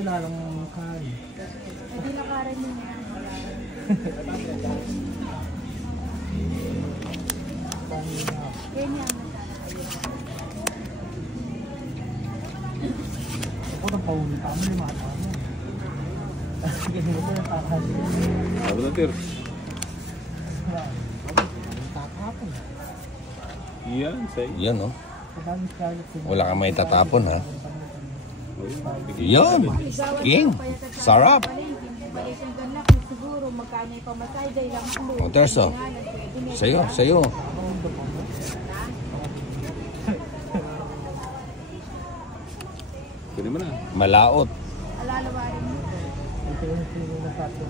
Lalang kari. Hindi lakaran yun. Ganyan. Ako na pauli pa mo yung mga tao. Ganyan mo ko yung kakasi. Sabi na, Tir. Tatapon. Yan, say. Yan, no? Wala kang may tatapon, ha? Yan! King! Sarap! Siguro magkano yung pamatay dahil lang po. O, Terso. Sa'yo, sa'yo. Pwede mo na. Malaot. Alalawarin mo. Ito yung sino na sasabi.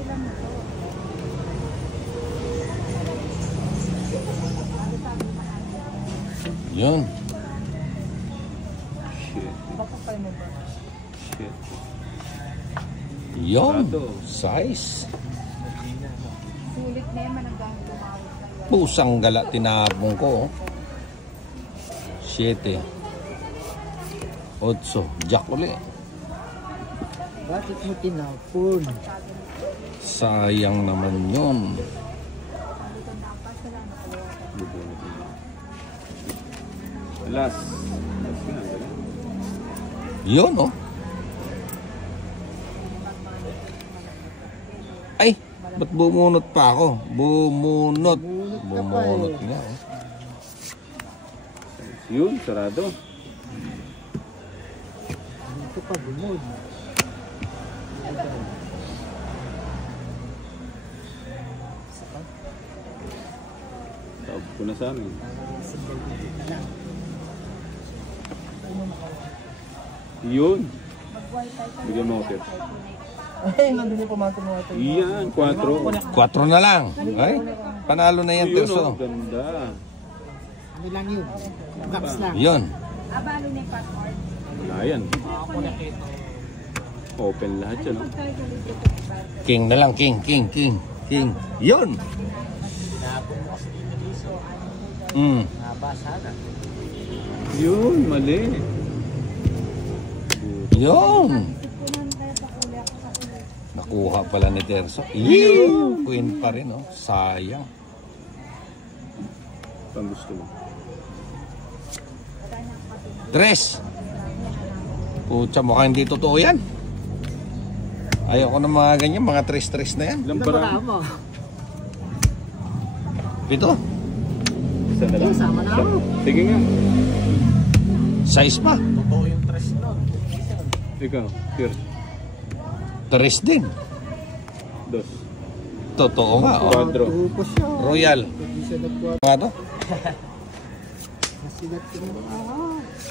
Ilan mo to? Yun. Shit. Shit. Yun. Size. Sulit na yaman hanggang tumawag kayo. Pusang gala tinapong ko. 7. 8. Jack uli. Bakit mo tinapon? Sayang naman yun. Last. Yun, oh. Ay, ba't bumunot pa ako? Bumunot. Bumunot nga, oh. Yun, sarado. Dito pa bumod. Tawag ko na sa amin. Yun. Bigyan mo ako, Tir. Ay, nandun yung pumatong mga tayo. Yan, 4. 4 na lang. Ay, panalo na yan, Yun, Terso. oh, ganda. Ano lang yun? Gaps lang. Yun. Abalo na yung passport. Wala yan. Open lahat yan, oh. King na lang, king. Yun. Tinapon mo kasi dito dito. Nabasa na. Yun, mali. Yun. Nakuha pala ni Terso. Yun. Queen pa rin, oh. Sayang. Pang gusto mo. 3. Pucha, mukhang hindi totoo yan. Ayoko ng mga ganyan, mga 3 na yan. Lamparang. mo? 7. Isa na lang. Sama na ako. Sige nga. 6 pa. Totoo yung tres nun. Ikaw, Tir. 3 din. 2. Totoo nga, oh. 4. Tupo siya. Royal. Hindi siya nagkwadro. Nga to? Masilat ko na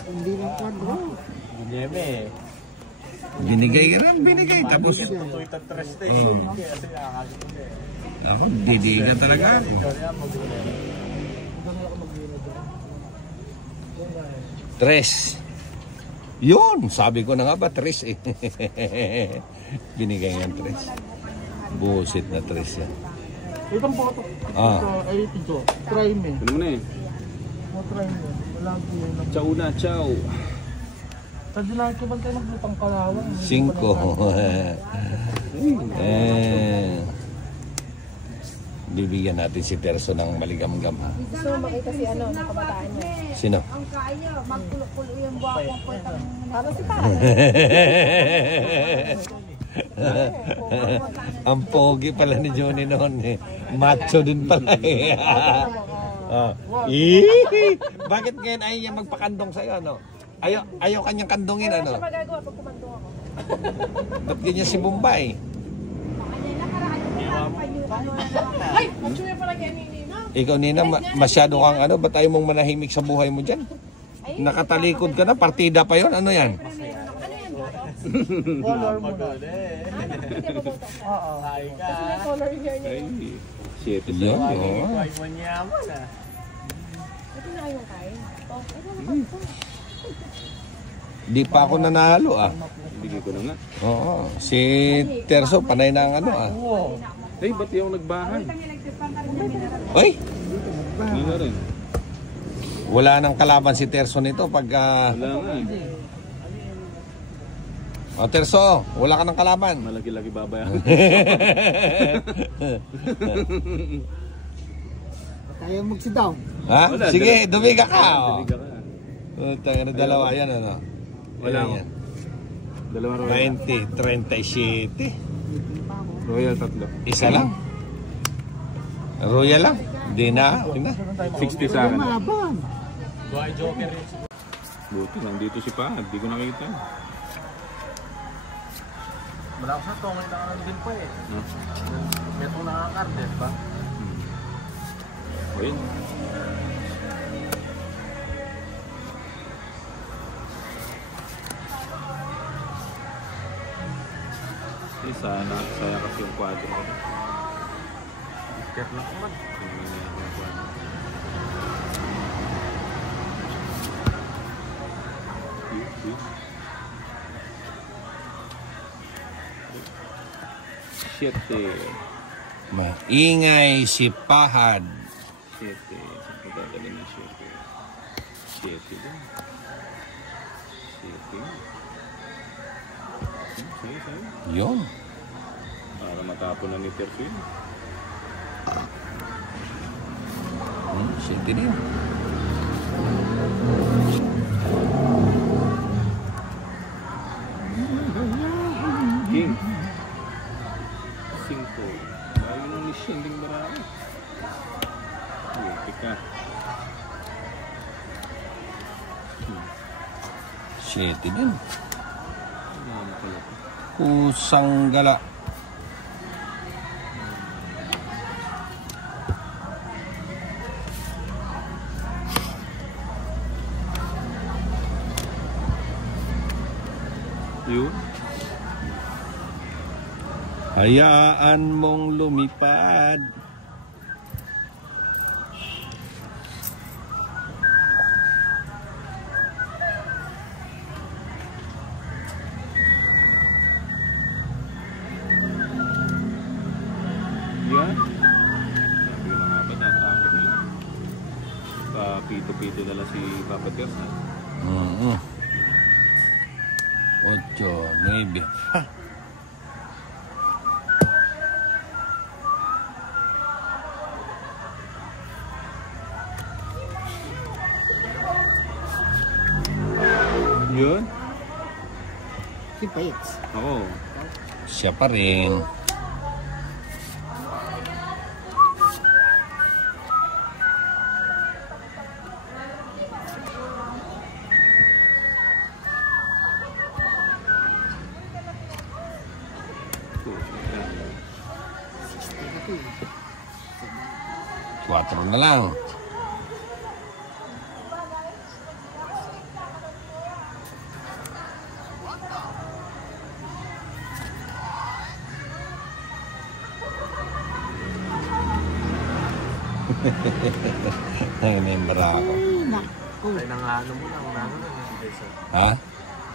hindi ng kwadro. Gineme. Binigay rin, binigay. Tapos, Totoo yung tres na ako, didiga talaga. 3. Yun, sabi ko na nga ba, 3 eh. Binigay nga 3. Bullshit na 3 yan. Itong photo. Ay, ito. Try me. Ano mo na eh? Try me. Wala po yun. Ciao na, ciao. Kasi lang ko ba tayo maglutang kalawang? 5. Bibigyan natin si Terso ng maligam-gam. Gusto mo makita si ano, ng kabataan niya? Sino? Ang kaya, magkulo-kulo yung buwakong po. Para si Pa. Ang pogi pala ni Johnny noon eh. Macho din pala eh. Bakit ngayon ayaw niya magpakandong sa'yo, ano? Ayaw kanyang kandungin, ano? Ano siya magagawa pag kumandong ako? Ba't ganyan si Bombay? Ay! Magsuya pala kaya ni Nina. Ikaw, Nina, masyado kang ano? Ba't ayaw mong manahimik sa buhay mo dyan? Nakatalikod ka na, partida pa yon. Ano yan? Ano yan? Color mo na. Hindi ba boto? Oo. Kasi may color hair niya. Ay, 7 Yun, sa oo. Ito na yung kain. Oh, ito na pa. Di pa ako nanalo ah. Bigay ko na nga. Oo. Si Terso, panay na ang ano ah. Ay, ba't yung nagbahan? Uy! Hindi na rin. Wala nang kalaban si Terso nito pag Wala nga eh. O, Terso, wala ka ng kalaban. Malaki-laki babayaran. Kaya mag-sit-down. Ha? Wala, Sige, dumiga ka. Dumiga ka. Tanga na dalawa yan, ano? Wala Yan, mo. yan. Dalawang royal. 20, 37. Royal tatlo. Isa lang. Royal lang. Hindi na. Okay na. 60 sa akin. Maban. Buti lang dito si Pa. Hindi ko nakita. Malakas na to. May nakaroon din po eh. No? May ito nakakarte, ba? O yun. Sana, saya kasi yung kwadro ko. Step lang naman. Siete. Maingay si Pahad. Siete. Saan ko dadali ng siete? Siete din. Siete. Sayo. Yun. Para matapon na ni Terso yun. Siete din. King. 5. Bayo nung ni Shending marami. Tika. Siete din. Ano pala ito? Kusang gala. Yun. Hayaan mong lumipad. Yan. Sabi ko na nga ba natakot nila. Pito-pito na lang si Papa Tersa. 8, 9. Ha! Yun. Si Payets. Ako. Siya pa rin. Yan. 4 na lang. Nangimembra ako. Pinangaano mo lang. Ha?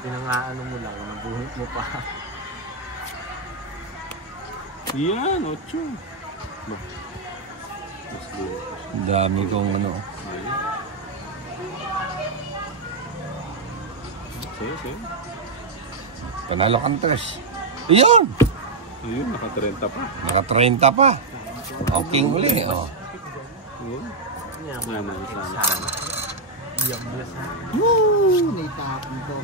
Pinangaano mo lang. Nabuhit mo pa. Yan, 8. Ang dami kong ano. Sige. Panalo kang 3. Iyon! Ayun, naka-30 pa. Naka 30 pa. Okay uli. Oh. Yun. Yan, sana. Woo! Naitapon ko.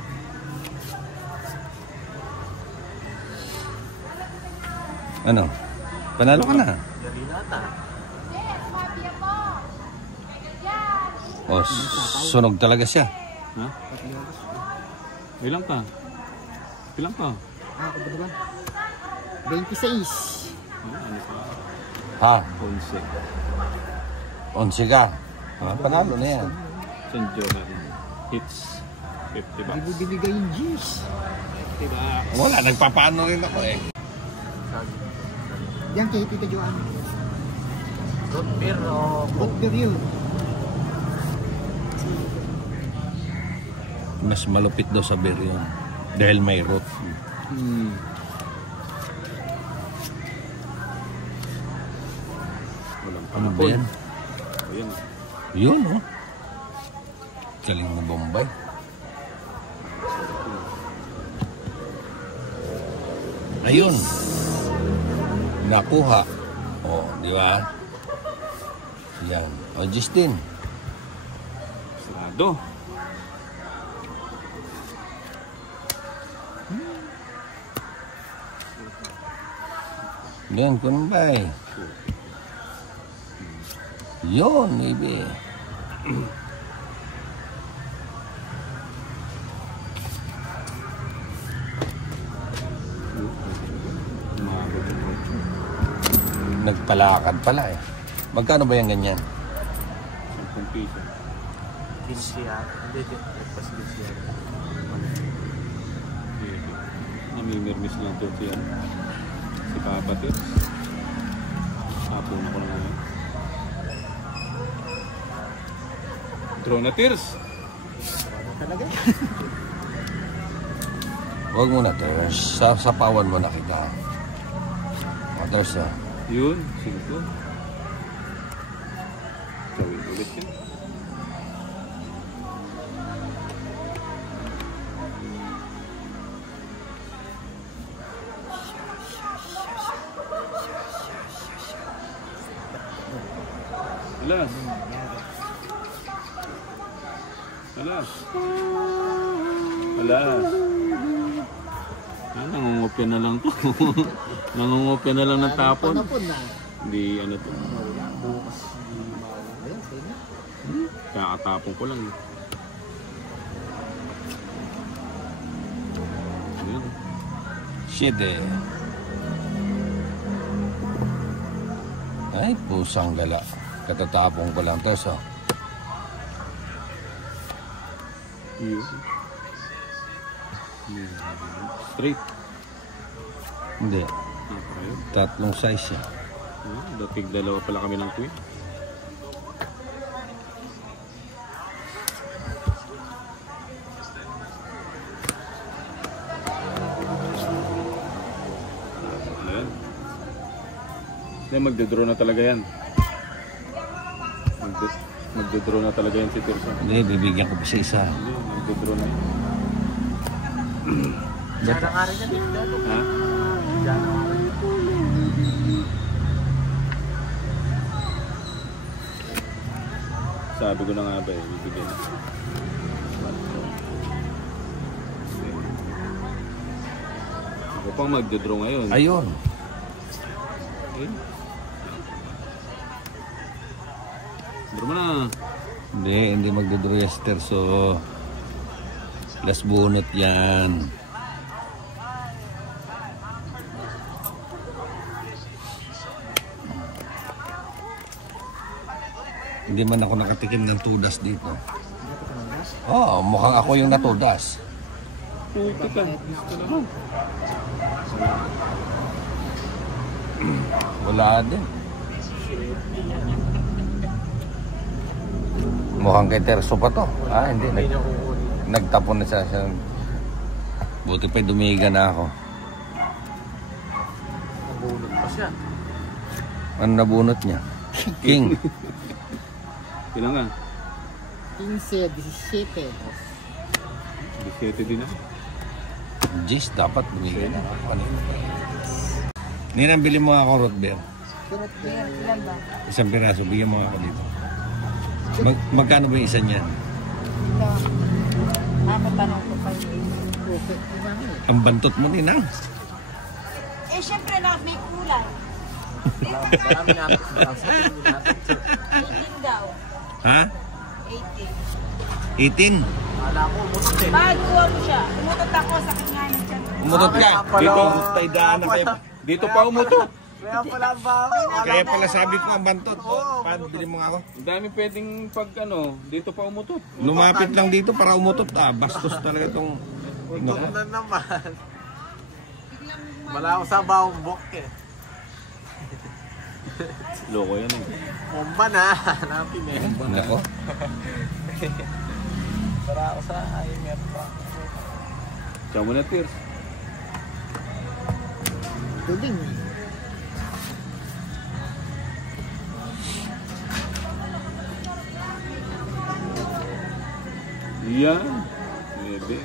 Ano? Panalo ka na. Dari nata. Oh, sunog talaga siya. Ha? Ilang pa? Ilang pa? Ako ba diba? 26. Ano pa? Ha? 11. 11 ka. Ah, panalo na yan. San Jordan. Hits. 50 bucks. Bibigay yung juice. 50 bucks. Wala, nagpapaano rin ako eh. Yan kay Tita Joanne. Root beer o Root beer yun. Mas malupit daw sa beer yun. Dahil may root. Walang Ano ba panapon. yan? Ayan. Yun, oh. Galing na Bombay. Ayun. Nakuha. O, di ba? Yan. O, Justin. Sarado. Yan, kunbay. Yun, maybe. Nagpalakad pala eh. Magkano ba yung ganyan? 10 piso. Kinsiya. Hindi, pas kinsiya. Namimirmis lang to siya. Si Papa Tips. Hapon ako na ngayon. Draw na Tirs. Talaga? Huwag mo na, Ters. Sapawan mo na kita. O, Ters, ah. Yun, 5. Gawin ulit yun. Alas. Alas. Alas. Nangungopya na lang to. Nangungopya na lang ng tapon. Panapon na. Hindi ano to. Bukas. Ayun, sige. Kakatapon ko lang. Ayun. Shit eh. Ay, pusang gala. Katatapong ko lang, Ters, oh. Yun. Straight. Hindi. Okay. Tatlong size yan. Dating dalawa pala kami ng queen. Ayan. Magdodraw na talaga yan. Magdodraw na talaga yan si Tirso. Hindi, bibigyan ko pa sa isa. Hindi, magdodraw na yan. Diyan na nga rin yan. Ha? Diyan na nga rin. Sabi ko na nga ba eh, bibigyan na. Ako pang magdodraw ngayon. Ayun. Okay. Draw mo na. Hindi magdodrester. So, last bunot yan. Hindi man ako nakatikim ng tudas dito. Oh, mukhang ako yung natudas. Puto ka. Gusto naman. Wala din. Mukhang kay Terso pa to. Ah, hindi. Nagtapon na siya. Buti pa dumiga na ako. Nabunod pa siya. Ano nabunot niya? King. Kailan nga? 15, 17. 17 din na. Jis, dapat dumiga na. Ninang, bili mo ako root beer. Surot ko yan. Ilan ba? Isang piraso, bigyan mo ako dito. Magkano ba yung isa niyan? Ito. Nakatanong ko pa yun. Ang bantot mo, Ninang. Eh, syempre na may kulay. Marami natin. Marami natin. 18 daw. Ha? 18. 18? Wala ko, umutot eh. Bago mo siya. Umutot ako sa kanya ng tiyan. Umutot ka. Dito, taydaan na kayo. Dito pa umutot. Kaya pala ba ako? Kaya pala sabi ko ang bantot. Paano, bili mo nga ako? Ang dami pwedeng pag ano, dito pa umutot. Lumapit lang dito para umutot. Ah, bastos talaga itong... Umutot na naman. Wala ako sa baumbok eh. Loko yan eh. Bomba na. Hanapin eh. Nako. Wala ako sa IMF pa. Siya mo na, Tirs. Tuling. Yan. Lebe.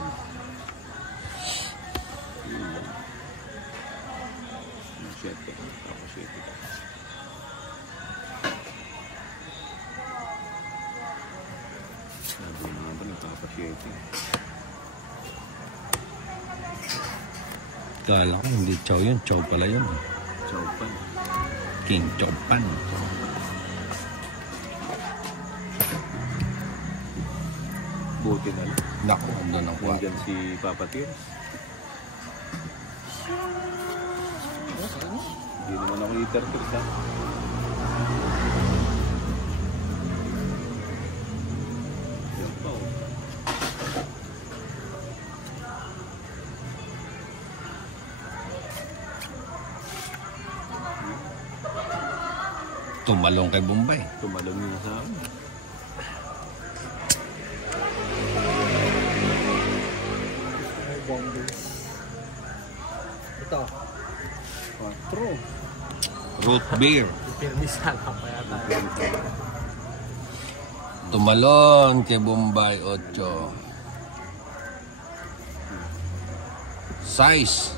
Kala ko hindi chow yun. Chow pala yun. Chow pan. King Chow Pan. Buti na lang. Naku, andun ang kwat. Nandyan si Papa Tears. Hindi naman ako iter-tears ha. Yan pa oh. Tumalong kay Bombay. Tumalong yun sa akin. Ito. 4. Root beer. Pirmisan ka pa yata. Tumalon kay Bombay 8. Size.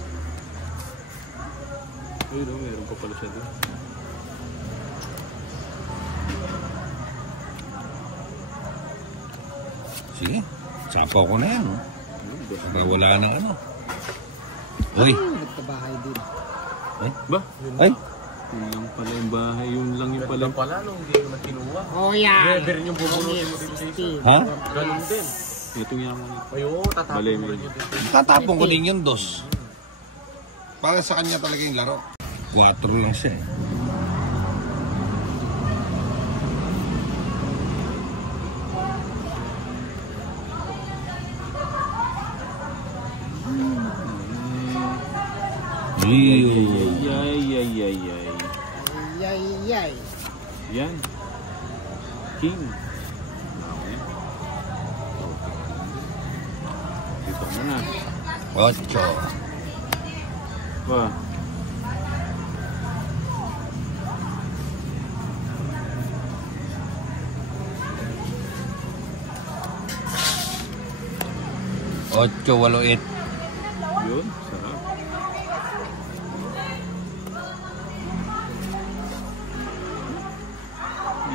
Ayun o, meron pa pala siya doon. Sige, sapaw ko na yan. Para wala nang ano. Uy. Nagtabahay din. Ay. Ba? Ay. Yun lang pala yung bahay. Yun lang yung pala. Pala nung hindi mo na kinuha. Oh, yan. River yung bubunutin mo dito. Ha? Ganun din. Itong yaman ito. Ay, oo, tatapon Bali, mo rin yun dito. Tatapon ko din yung 2. Para sa kanya talaga yung laro. 4 lang siya eh. Yay, yay, yay, yay. Yay, yay. Yan. King. Dito mo na. 8. Ba? Ocho, 8. Yun, sarap.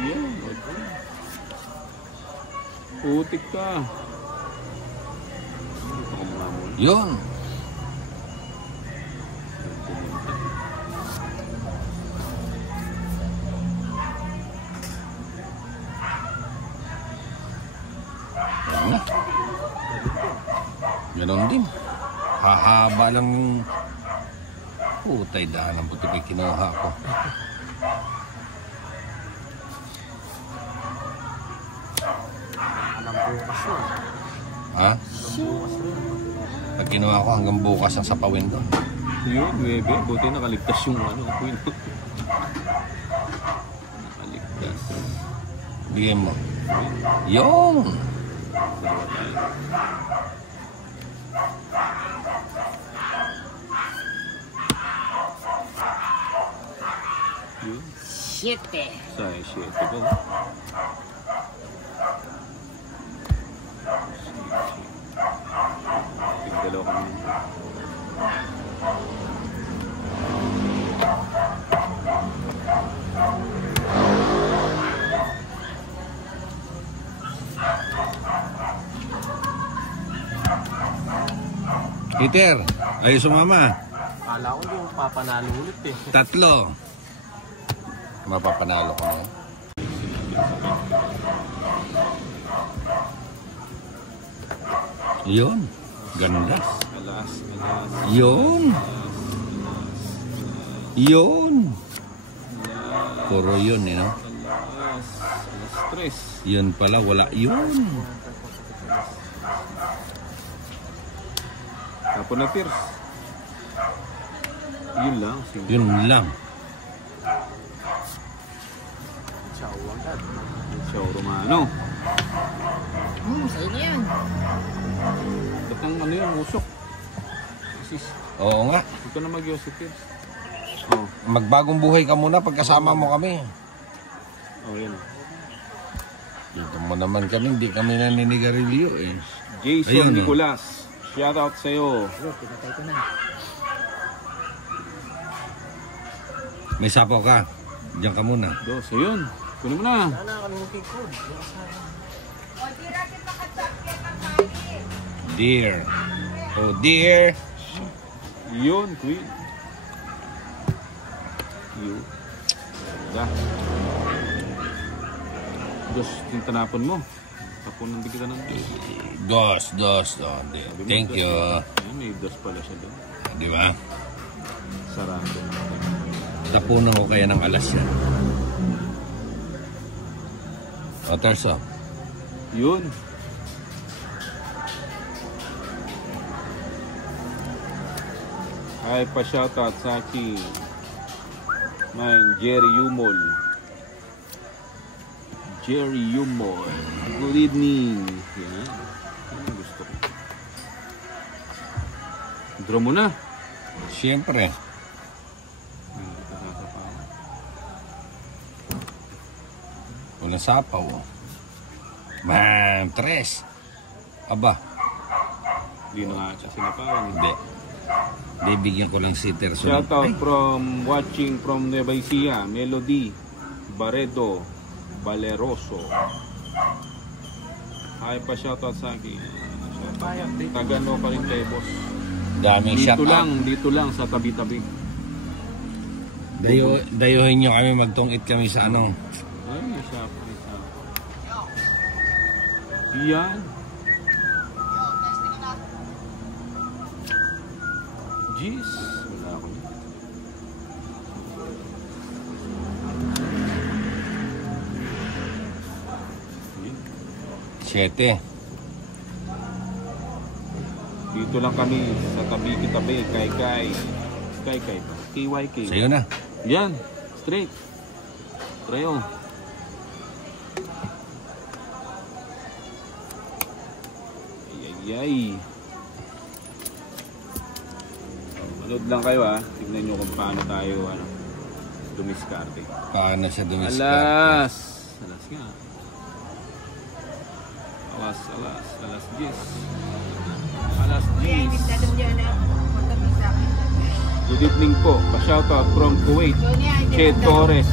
Yan, okay. Putik ka. Yun. Ano? Ganon din. Hahaba lang yung putay daan ang buti pa kinuha ko. Alam bukas yun. Ha? Pag kinuha ko hanggang bukas ang sapawin doon. Yun, bebe. Buti nakaligtas yung ano. Nakaligtas. Bigyan mo. Yung! Yun. 7. Say, shit. Ito. Tigdalaw kami. Peter, ayos sumama. Kala ko yung papanalo ulit eh. 3. Mapapanalo ko na. Yun. Ganda. Alas. Yun. Yun. Puro yun, eh, no? Alas 3. Yun pala, wala. Yun. Tapos na Pierce. Yun lang. Yun lang. Ciao, agad. Ciao Romano. Sa'yo na yan. Ba't ang ano yun, musok? Sis, Oo nga. huwag ka na mag-yosip Pierce. Oh, Magbagong buhay ka muna pagkasama mo kami. oh yan. Dito mo naman kami, hindi kami naninigarilyo eh. Jason Ayun, Nicolas. Shout out sa'yo. Pinatay ko na. May sapaw ka. Diyan ka muna. Dos, ayun. Kunin mo na. Sana kalimutin ko. Dear. Oh dear. Yun, queen. Yun. Ganda. Diyos, yung tanapon mo. Tapunan din kita ng dos. Dos. Oh, thank you. Ayan, may dos pala siya doon. Di ba? Sarado. Tapunan ko kaya ng alas yan. O, Terso. Yun. Ay, pa-shoutout sa aking Jerry Yumol. Jerry Yumol. Good evening. Yan. Ano gusto ko? Draw mo na. Siyempre. Walang sapaw. Man, 3. Aba. Hindi na nga siya sinapawan. Hindi. Bibigyan ko lang si Terso. Shoutout from watching from Nueva Ecija, Melody Barredo Valeroso. Ay pa shoutout sa akin. Tagano pa rin kay boss. Daming shoutout. Dito lang sa tabi-tabi. Dayuhin nyo kami, magtungit kami sa ano. Ay, siya. Yan. Jeez. Wala ako. Siyete. Dito lang kami sa tabi-tabi. Kay ba? KYK. Sa'yo na. Yan. Straight. Trayo. Ay. Manood lang kayo tignan nyo kung paano tayo dumiskarte. Paano siya dumiskarte? Alas nga. Alas 10. Alas 10. Good evening po. Pa-shoutout from Kuwait. Che Torres.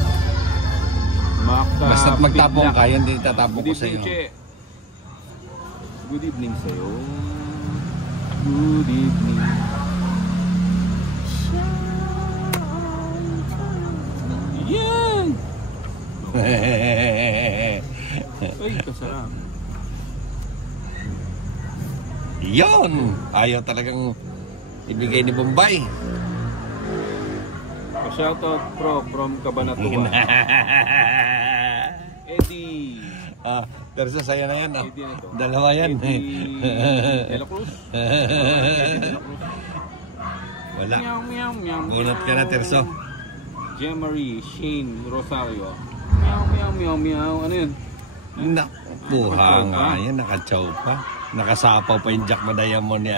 Basta't magtapong ka, yun din itatapong ko sa'yo. Good evening sa'yo. Good evening. Yan! Ay, kasarap. Yun! Ayaw talagang ibigay ni Bombay. Pa-shoutout from Cabanatuan. Eddie. Pero sa saya na yan. Eddie na to. Dalawa yan. Eddie De La Cruz. Wala. Meow. Gunot ka na, Terso. Jemarie Shane Rosario. Meow. Ano yun? Nakuha nga yan. Nakachaw pa. Nakasapaw pa yung Jack Diamond ni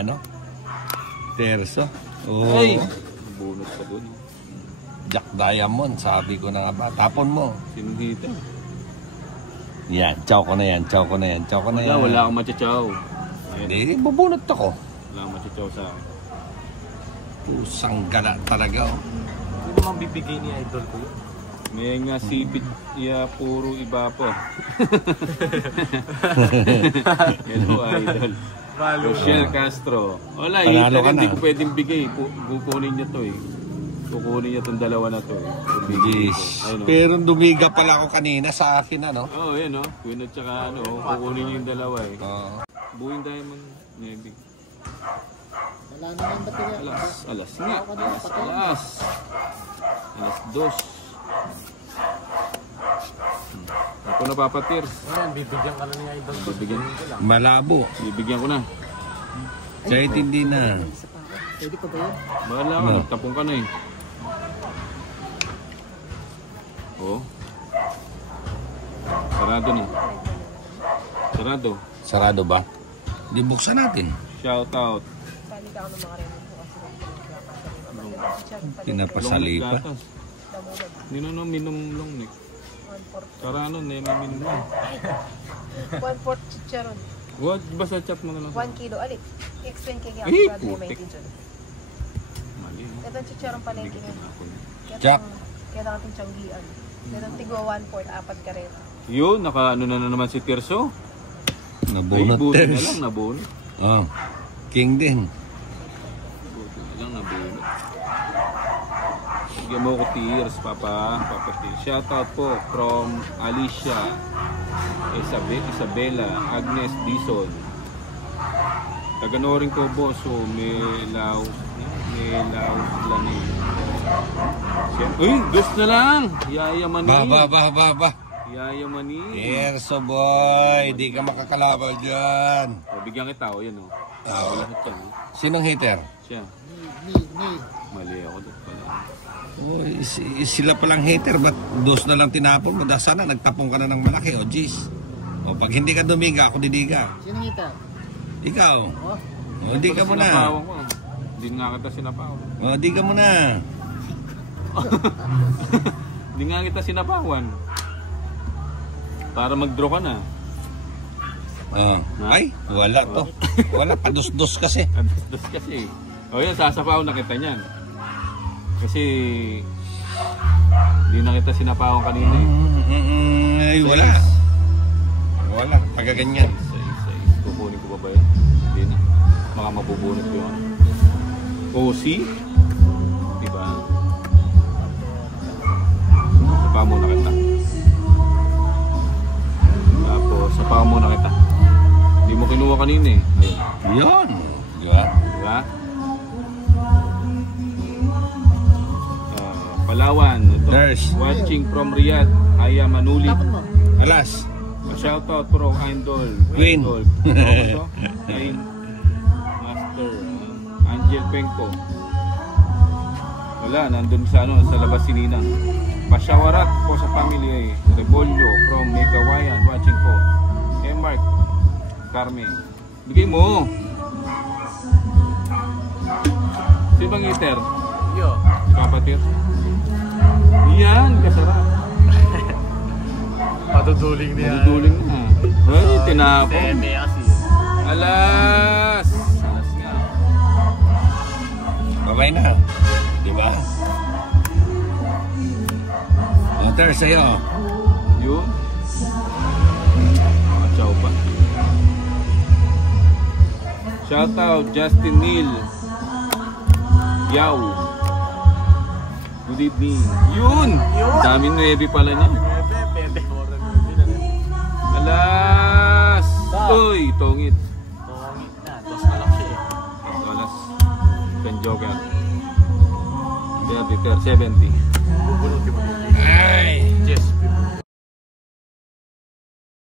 Terso. Oh. Ay! Bunot pa dun. Jack Diamond. Sabi ko na nga ba. Tapon mo. Sinuhita. Yan. Chow ko na yan. Wala akong machachaw. Hindi. Bubunot ako. Wala akong machachaw sa akin. Pusang gala talaga. Hindi naman bibigay ni Idol ko yun. May nga sipit. Puro iba po. Hello, Idol. Rochelle Castro. Wala, hindi ko pwedeng bigay. Kukunin niya to Kukunin niya itong dalawa na to Jeez. Pero dumiga pala ako kanina sa akin Oo, yan Queen at saka kukunin niya yung dalawa Buing Diamond Navy. Wala naman baterya. Alas nga. Alas 2. Ako na papatirs. Ayan, bibigyan ka na ni Idol. Malabo. Bibigyan ko na. Kahit hindi na. Pwede ko ba yun? Bahala ka, nagtapong ka na Sarado na. Sarado ba? Di buksan natin. Shout out. Pinapasali pa. Minum long neck. Karano na minum lang. 1/4 chicharon. What? Basta chat mo na lang. 1 kilo. Alit. Explain kay Ay, Gapag. putik. Mali. Ito chicharon palengke nga. Jack. Kaya natin tiyanggian. Ito tigwa 1/4, 4 kareta. Yun, naka na naman si Tirso. Nabunot, buti na Ters. lang, nabunot. King din. Buti na lang, nabunot. Bigyan mo ko tears, Papa. Papa tears. Shoutout po from Alicia, Isabella, Agnes Dizon. Taganorin ko, boss. So, Melaw Lani. Uy, dos na lang. Yayamani. Ba. Yayamani. Erso boy, di ka makakalabal dyan. O, bigyan kita. O, yan o. Lahat yan. Sinong hater? Siya. Mali ako doon pala. Oh, sila palang hater, ba't dos na lang tinapon mo? Sana nagtapong ka na ng malaki, o jeez. O, pag hindi ka dumiga, ako didiga. Sino kita? Ikaw. O, di ka muna. Sinapawang ko. Hindi nga kita sinapawan. O, di ka muna. Hindi nga kita sinapawan. Para mag-draw ka na. Ay, wala to. Wala, padus-dos kasi. Dos kasi. O yan, sasapaw na kita niyan. Kasi hindi na kita sinapawan kanina eh. Ay, wala. Wala, pagkaganyan. Kukunin ko ba yun? Hindi na. Baka mabubunot ko yun. OC? Diba? Sapa muna kita. Tapos, sapa muna kita. Hindi mo kinuha kanina eh. Ayun. Yun. Diba? Diba? Palawan. Ito. Nurse. Watching from Riyadh. Aya Manulit. Alas. Shoutout pro Idol. Queen. Idol. Queen. Master. Angel Penko. Wala, nandun sa sa labas si Ninang. Pasyawarat po sa family. Rebolyo from Megawayan. Watching po. Mark Carmen. Bigay mo. Si bang iter? Yo. Kapatir. Yan, kasarap. Matutuling niya. Maduduling na. Ay, tinapon. Teme kasi. Alas! Alas nga. Babay na. Diba? Water sa'yo. Yun. Ciao pa. Shoutout Justin Neal. Yaw. Good evening. Yun! Daming 9 pala niya. Pwede. Alas! Uy, tongit. Tongit na. Dos na lang siya eh. Alas. Pen Joker. 70.